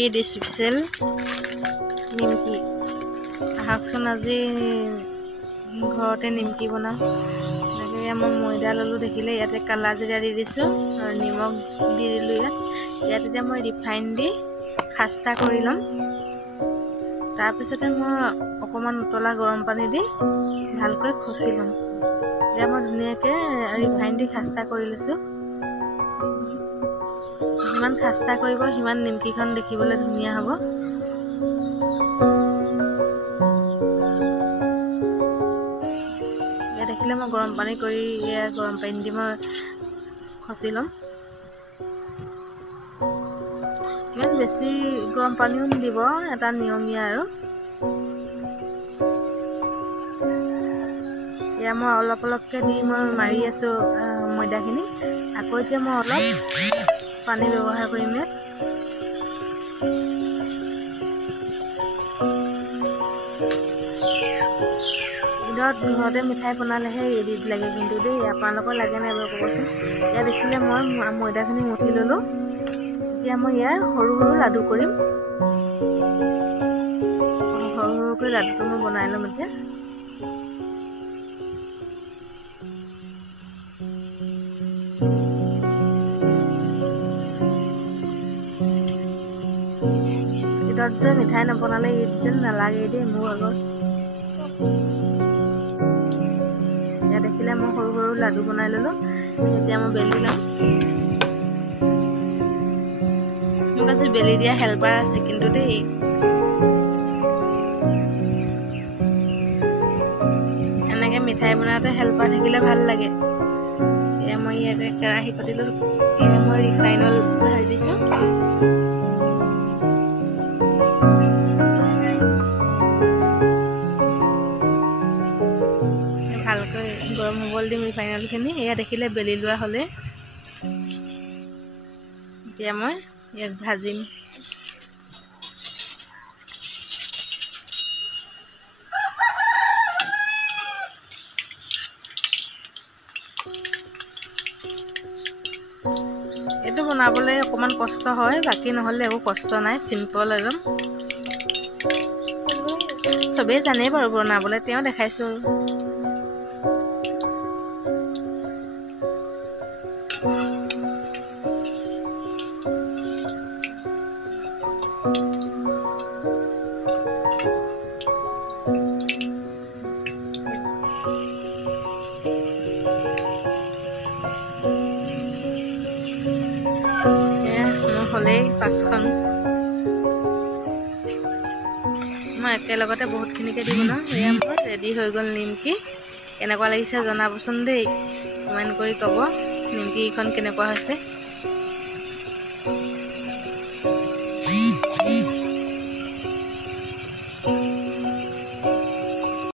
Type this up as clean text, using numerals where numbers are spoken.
Eid special নিমকি আহকচোন আজি ঘৰতে নিমকি বনাম। এনেকৈ মই ময়দা ল'লোঁ, দেখিলে ইয়াতে কালা জিৰা দি দিছোঁ আৰু নিমখ দি দিলোঁ। ইয়াত এতিয়া মই ৰিফাইন দি খাস্তা কৰি ল'ম। তাৰপিছতে মই অকণমান উতলা গৰম পানী দি ভালকৈ খচি ল'ম। এতিয়া মই ধুনীয়াকৈ ৰিফাইন দি খাস্তা কৰি লৈছোঁ। যিমান খাস্তা কৰিব সিমান নিমকিখন দেখিবলৈ ধুনীয়া হ'ব। এতিয়া দেখিলে মই গৰম পানী কৰি গৰম পানী দি মই খচি ল'ম। ইমান বেছি গৰম পানীও নিদিব, এটা নিয়মীয়া আৰু। এতিয়া মই অলপ অলপকৈ দি মই মাৰি আছোঁ ময়দাখিনি। আকৌ এতিয়া মই অলপ পানী ব্যৱহাৰ কৰিম ইয়াত। ঈদত ঘৰতে মিঠাই বনালেহে ঈদ লাগে কিন্তু দেই, আপোনালোকৰ লাগে নাই বাৰু ক'বচোন। ইয়াত দেখিলে মই ময়দাখিনি মঠি ল'লোঁ। এতিয়া মই ইয়াৰ সৰু সৰু লাডু কৰিম। সৰু সৰুকৈ লাডুটো মই বনাই ল'ম এতিয়া। ঈদত যে মিঠাই নবনালে ঈদ যেন নালাগে দেই মোৰ আগত। ইয়াত দেখিলে মই সৰু সৰু লাডু বনাই ল'লোঁ। এতিয়া মই বেলি ল'ম। মোক আজি বেলি দিয়া হেল্পাৰ আছে কিন্তু দেই। এনেকৈ মিঠাই বনাওঁতে হেল্পাৰ থাকিলে ভাল লাগে। এয়া মই ইয়াতে কেৰাহী পাতিলোঁ। এয়া মই ৰিফাইন অইল ঢালি দিছোঁ। ভালকৈ গৰম হ'বলৈ দিম ৰিফাইন অইলখিনি। এয়া দেখিলে বেলি লোৱা হ'লে এতিয়া মই ইয়াক ভাজিম। এইটো বনাবলৈ অকণমান কষ্ট হয়, বাকী নহ'লে একো কষ্ট নাই, চিম্পল একদম। চবেই জানেই বাৰু বনাবলৈ, তেওঁ দেখাইছোঁ আৰু। হ'লেই 5খন। মই একেলগতে বহুতখিনিকে দি বনাওঁ। এয়া মোৰ ৰেডি হৈ গ'ল নিমকি। কেনেকুৱা লাগিছে জনাবচোন দেই, কমেণ্ট কৰি ক'ব নিমকিখন কেনেকুৱা হৈছে।